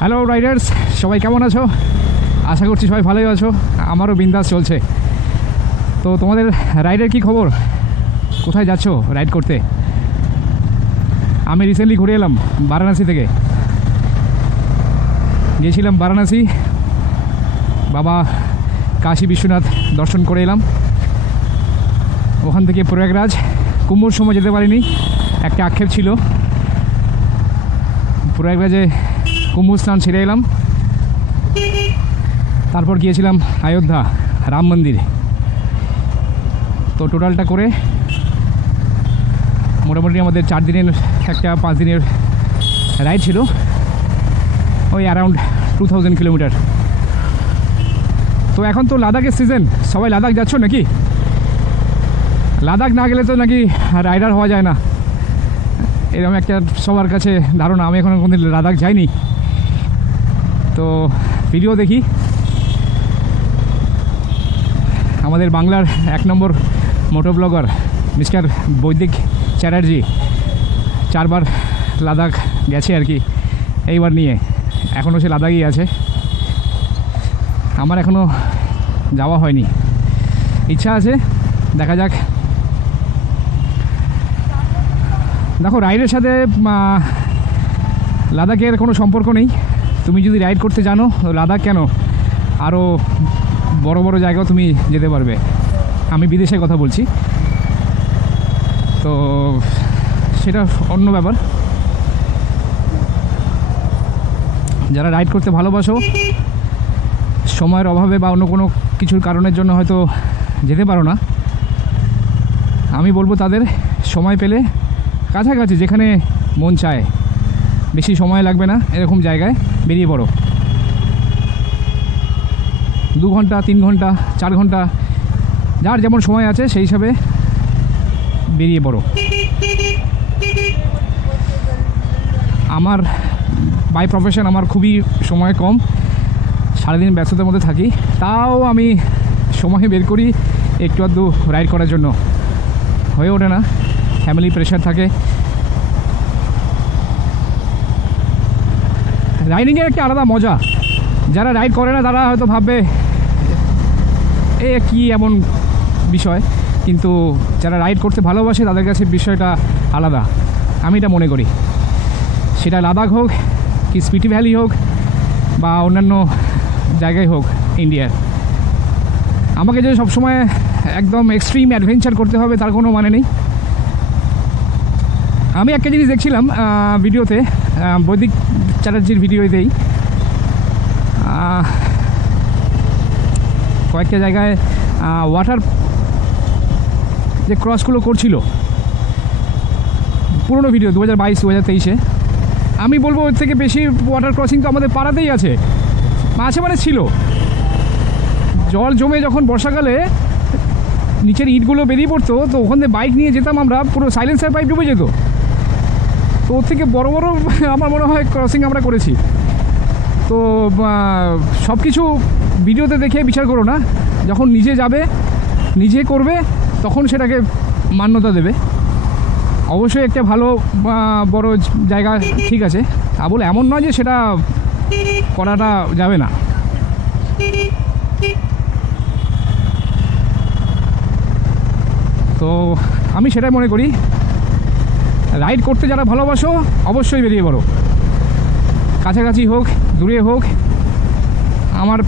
Hello Riders সবাই কেমন আছো? আশা করছি সবাই ভালোই আছো। আমারও বিন্দাস চলছে। তো তোমাদের রাইডের কি খবর? কোথায় যাচ্ছ রাইড করতে? আমি রিসেন্টলি ঘুরে এলাম বারাণসী থেকে। গিয়েছিলাম বারাণসী। বাবা কাশী বিশ্বনাথ দর্শন করে এলাম। ওখান থেকে প্রয়াগরাজ। কুম্ভর সময় যেতে পারিনি। একটা আক্ষেপ ছিল। প্রয়াগরাজে কুম্ভ স্নান সেরে এলাম। তারপর গিয়েছিলাম অযোধ্যা রাম মন্দির। তো টোটালটা করে মোটামুটি আমাদের চার দিনের, একটা পাঁচ দিনের রাইড ছিল। ওই অ্যারাউন্ড টু থাউজেন্ড কিলোমিটার তো এখন তো লাদাখের সিজন সবাই লাদাখ যাচ্ছ নাকি? লাদাখ না গেলে তো নাকি রাইডার হওয়া যায় না। এরকম একটা সবার কাছে ধারণা। আমি এখন কোনদিন লাদাখ যাইনি। তো ভিডিও দেখি। আমাদের বাংলার এক নম্বর মোটো ব্লগার মিস্টার বৈদিক চ্যাটার্জি চারবার লাদাখ গেছে আর কি এইবার নিয়ে। এখনও সে লাদাখই আছে। আমার এখনও যাওয়া হয়নি। ইচ্ছা আছে, দেখা যাক। দেখো, রাইডের সাথে লাদাখের কোনো সম্পর্ক নেই। তুমি যদি রাইড করতে জানো, লাদাখ কেন? আরও বড় বড় জায়গাও তুমি যেতে পারবে। আমি বিদেশের কথা বলছি। তো সেটা অন্য ব্যাপার। যারা রাইড করতে ভালোবাসো, সময়ের অভাবে বা অন্য কোনো কিছুর কারণের জন্য হয়তো যেতে পারো না। আমি বলব তাদের সময় পেলে কাছাকাছি যেখানে মন চায়। বেশি সময় লাগবে না, এরকম জায়গায় বেরিয়ে পড়ো। দু ঘণ্টা, তিন ঘণ্টা, চার ঘণ্টা, যার যেমন সময় আছে সেই হিসাবে বেরিয়ে পড়ো। আমার বাই প্রফেশন আমার খুবই সময় কম, সারাদিন ব্যস্ততার মধ্যে থাকি, তাও আমি সময় বের করি একটু আধটু রাইড করার জন্য। হয়ে ওঠে না ফ্যামিলি প্রেশার থাকে রাইডিংয়ের একটা আলাদা মজা। যারা রাইড করে না, তারা হয়তো ভাববে, এ, কি এমন বিষয়? কিন্তু যারা রাইড করতে ভালোবাসে, তাদের কাছে বিষয়টা আলাদা। আমি এটা মনে করি। সেটা লাদাখ হোক, কি স্পিটি ভ্যালি হোক, বা অন্যান্য জায়গায় হোক ইন্ডিয়ার আমাকে যে সবসময় একদম এক্সট্রিম অ্যাডভেঞ্চার করতে হবে, তার কোনো মানে নেই। আমি একটা জিনিস দেখছিলাম ভিডিওতে বৈদিক চ্যাটার্জির ভিডিওতেই আহ, কয়েকটা জায়গায় ওয়াটার যে ক্রসগুলো করছিল। পুরনো ভিডিও দু হাজার বাইশ দু হাজার তেইশে। আমি বলব ওর থেকে বেশি ওয়াটার ক্রসিং তো আমাদের পাড়াতেই আছে। মাঝে মানে ছিল। জল জমে যখন বর্ষাকালে নিচের ইটগুলো বেরিয়ে পড়তো তো ওখান থেকে বাইক নিয়ে যেতাম আমরা পুরো সাইলেন্সার পাইপ ডুবে যেত। তো ওর থেকে বড় বড় আমার মনে হয় ক্রসিং আমরা করেছি। তো সব কিছু ভিডিওতে দেখে বিচার করো না। যখন নিজে যাবে, নিজে করবে, তখন সেটাকে মান্যতা দেবে। অবশ্যই একটা ভালো বড় জায়গা ঠিক আছে। তা বলে এমন নয় যে সেটা করাটা যাবে না। তো, আমি সেটাই মনে করি। রাইড করতে যারা ভালোবাসো, অবশ্যই বেরিয়ে পড়ো। কাছাকাছি হোক, দূরে হোক, আমার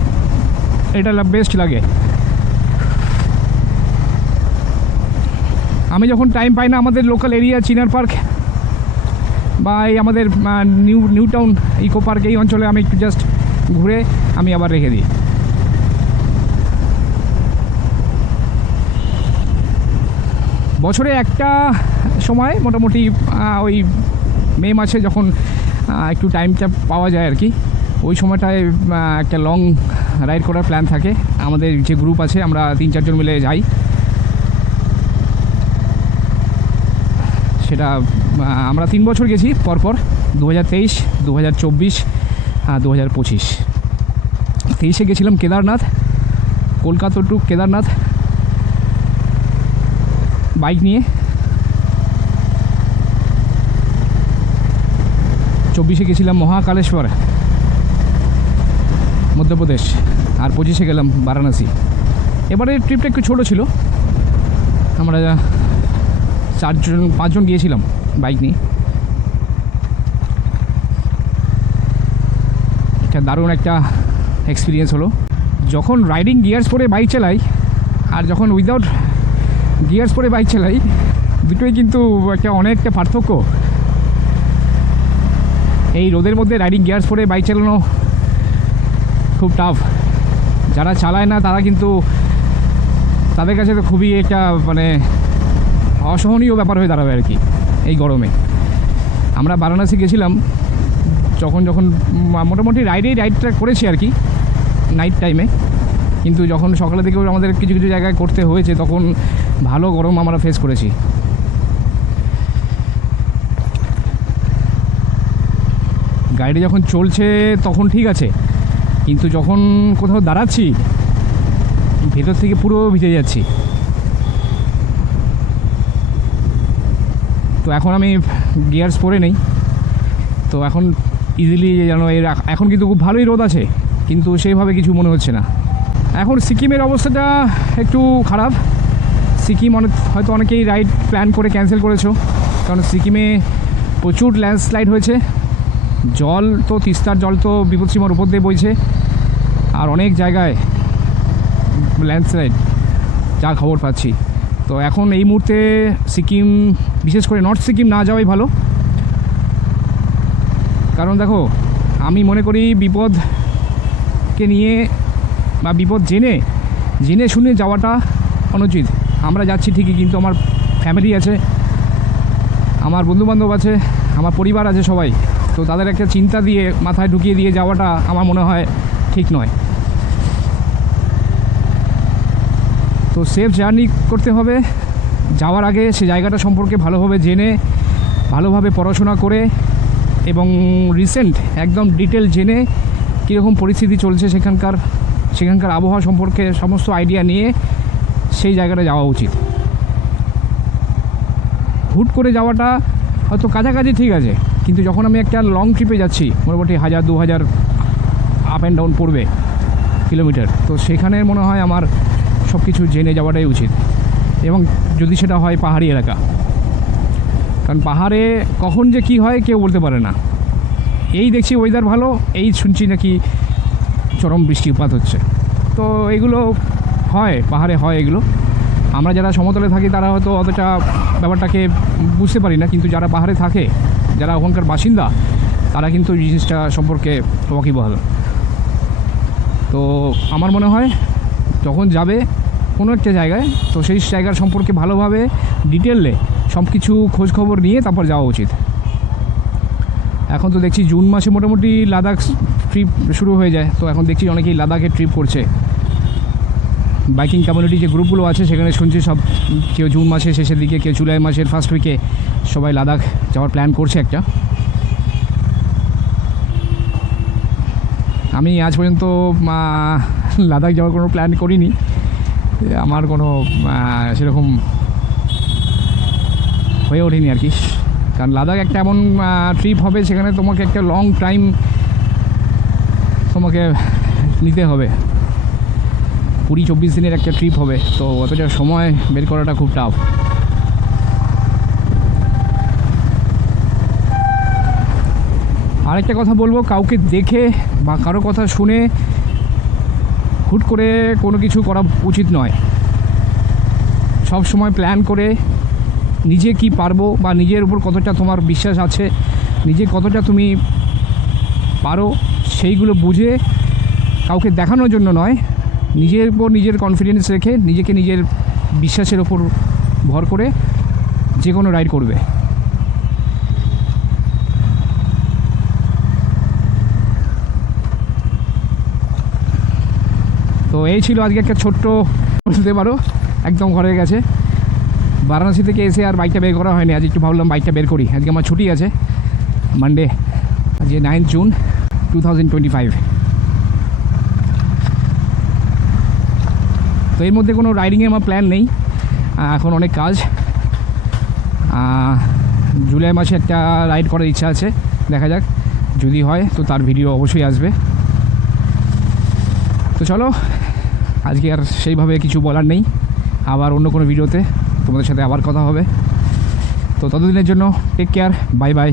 এটা বেস্ট লাগে। আমি যখন টাইম পাই না আমাদের লোকাল এরিয়া চিনার পার্ক বা এই আমাদের new new town eco park এই অঞ্চলে আমি একটু জাস্ট ঘুরে আমি আবার রেখে দিই। বছরে একটা সময় মোটামুটি ওই মে মাসে যখন একটু টাইমটা পাওয়া যায় আর কি, ওই সময়টায় একটা লং রাইড করার প্ল্যান থাকে। আমাদের যে গ্রুপ আছে, আমরা তিন চারজন মিলে যাই। সেটা আমরা তিন বছর গেছি, পরপর দু হাজার তেইশ দু হাজার চব্বিশ দু হাজার পঁচিশ। তেইশে গেছিলাম কেদারনাথ, কলকাতা টু কেদারনাথ বাইক নিয়ে। চব্বিশে গেছিলাম মহাকালেশ্বর, মধ্যপ্রদেশ, আর পঁচিশে গেলাম বারাণসী। এবারে ট্রিপটা একটু ছোটো ছিল। আমরা চারজন, পাঁচজন গিয়েছিলাম বাইক নিয়ে। একটা দারুণ একটা এক্সপিরিয়েন্স হলো। যখন রাইডিং গিয়ার্স পরে বাইক চালাই, আর যখন উইদাউট গিয়ার্স পরে বাইক চালাই, দুটোই কিন্তু একটা অনেকটা পার্থক্য। এই রোদের মধ্যে রাইডিং গিয়ার্স পরে বাইক চালানো খুব টাফ যারা চালায় না, তারা কিন্তু তাদের কাছে তো খুবই একটা মানে অসহনীয় ব্যাপার হয়ে দাঁড়াবে আর কি, এই গরমে। আমরা বারাণসী গেছিলাম, যখন যখন মোটামুটি রাইডেই রাইডটা করেছি আর কি নাইট টাইমে কিন্তু যখন সকালে থেকে আমাদের কিছু কিছু জায়গায় করতে হয়েছে, তখন ভালো গরম আমরা ফেস করেছি। গাড়িটা যখন চলছে তখন ঠিক আছে, কিন্তু যখন কোথাও দাঁড়াচ্ছি, ভেতর থেকে পুরো ভিজে যাচ্ছি। তো এখন আমি গিয়ার্স পরে নেই। তো এখন ইজিলি যেন এর, এখন কিন্তু খুব ভালোই রোদ আছে, কিন্তু সেইভাবে কিছু মনে হচ্ছে না। এখন সিকিমের অবস্থাটা একটু খারাপ। সিকিম অনেক, হয়তো অনেকেই রাইড প্ল্যান করে ক্যান্সেল করেছ। কারণ সিকিমে প্রচুর ল্যান্ডস্লাইড হয়েছে। জল তো, তিস্তার জল তো বিপদসীমার উপর দিয়ে বইছে। আর অনেক জায়গায় ল্যান্ডস্লাইড যা খবর পাচ্ছি। তো এখন এই মুহূর্তে সিকিম, বিশেষ করে নর্থ সিকিম না যাওয়াই ভালো। কারণ দেখো, আমি মনে করি বিপদকে নিয়ে বা বিপদ জেনে জেনে শুনে যাওয়াটা অনুচিত। আমরা যাচ্ছি ঠিকই, কিন্তু আমার ফ্যামিলি আছে, আমার বন্ধুবান্ধব আছে, আমার পরিবার আছে সবাই। তো তাদের একটা চিন্তা দিয়ে, মাথায় ঢুকিয়ে দিয়ে যাওয়াটা আমার মনে হয় ঠিক নয়। তো সেফ জার্নি করতে হবে, যাওয়ার আগে সে জায়গাটা সম্পর্কে ভালোভাবে জেনে, ভালোভাবে পড়াশোনা করে এবং রিসেন্ট একদম ডিটেল জেনে কীরকম পরিস্থিতি চলছে সেখানকার সেখানকার আবহাওয়া সম্পর্কে সমস্ত আইডিয়া নিয়ে সেই জায়গাটা যাওয়া উচিত। হুট করে যাওয়াটা হয়তো কাছাকাছি ঠিক আছে, কিন্তু যখন আমি একটা লং ট্রিপে যাচ্ছি, মোটামুটি হাজার, দু হাজার আপ অ্যান্ড ডাউন পড়বে কিলোমিটার তো সেখানে মনে হয় আমার সব কিছু জেনে যাওয়াটাই উচিত। এবং যদি সেটা হয় পাহাড়ি এলাকা, কারণ পাহাড়ে কখন যে কি হয় কেউ বলতে পারে না। এই দেখছি ওয়েদার ভালো, এই শুনছি নাকি চরম বৃষ্টিপাত হচ্ছে। তো এগুলো হয়, পাহাড়ে হয় এগুলো। আমরা যারা সমতলে থাকি তারা হয়তো অতটা ব্যাপারটাকে বুঝতে পারি না, কিন্তু যারা পাহাড়ে থাকে, যারা ওখানকার বাসিন্দা, তারা কিন্তু জিনিসটা সম্পর্কে ওয়াকিবহাল। তো আমার মনে হয়, যখন যাবে কোনো একটা জায়গায়, তো সেই জায়গার সম্পর্কে ভালোভাবে ডিটেলে সব কিছু খোঁজখবর নিয়ে তারপর যাওয়া উচিত। এখন তো দেখছি জুন মাসে মোটামুটি লাদাখ ট্রিপ শুরু হয়ে যায়, তো এখন দেখছি অনেকেই লাদাখে ট্রিপ করছে। বাইকিং কমিউনিটি যে গ্রুপগুলো আছে, সেখানে শুনছি সব, কেউ জুন মাসের শেষের দিকে, কেউ জুলাই মাসের ফার্স্ট উইকে সবাই লাদাখ যাওয়ার প্ল্যান করছে একটা। আমি আজ পর্যন্ত লাদাখ যাওয়ার কোনো প্ল্যান করিনি। আমার কোনো সেরকম হয়ে ওঠেনি আর কি। কারণ লাদাখ একটা এমন ট্রিপ হবে, সেখানে তোমাকে একটা লং টাইম তোমাকে নিতে হবে। কুড়ি চব্বিশ দিনের একটা ট্রিপ হবে, তো অতটা সময় বের করাটা খুব টাফ আরেকটা কথা বলব, কাউকে দেখে বা কারও কথা শুনে হুট করে কোনো কিছু করা উচিত নয়। সব সময় প্ল্যান করে নিজে কি পারব বা নিজের উপর কতটা তোমার বিশ্বাস আছে, নিজে কতটা তুমি পারো সেইগুলো বুঝে কাউকে দেখানোর জন্য নয়। নিজের উপর নিজের কনফিডেন্স রেখে নিজেকে নিজের বিশ্বাসের ওপর ভর করে যে কোনো রাইড করবে। তো এই ছিল আজকে একটা ছোট্ট বলতে পারো, একদম ঘরে গেছে। বারাণসী থেকে এসে আর বাইকটা বের করা হয়নি। আজ একটু ভাবলাম বাইকটা বের করি। আজকে আমার ছুটি আছে। মানডে আজকে ninth June two thousand twenty five তো এর মধ্যে কোনো রাইডিংয়ের আমার প্ল্যান নেই। এখন অনেক কাজ। জুলাই মাসে একটা রাইড করার ইচ্ছা আছে, দেখা যাক। যদি হয়, তো তার ভিডিও অবশ্যই আসবে। তো চলো, আজকে আর সেইভাবে কিছু বলার নেই। আবার অন্য কোনো ভিডিওতে তোমাদের সাথে আবার কথা হবে। তো ততদিনের জন্য টেক কেয়ার বাই বাই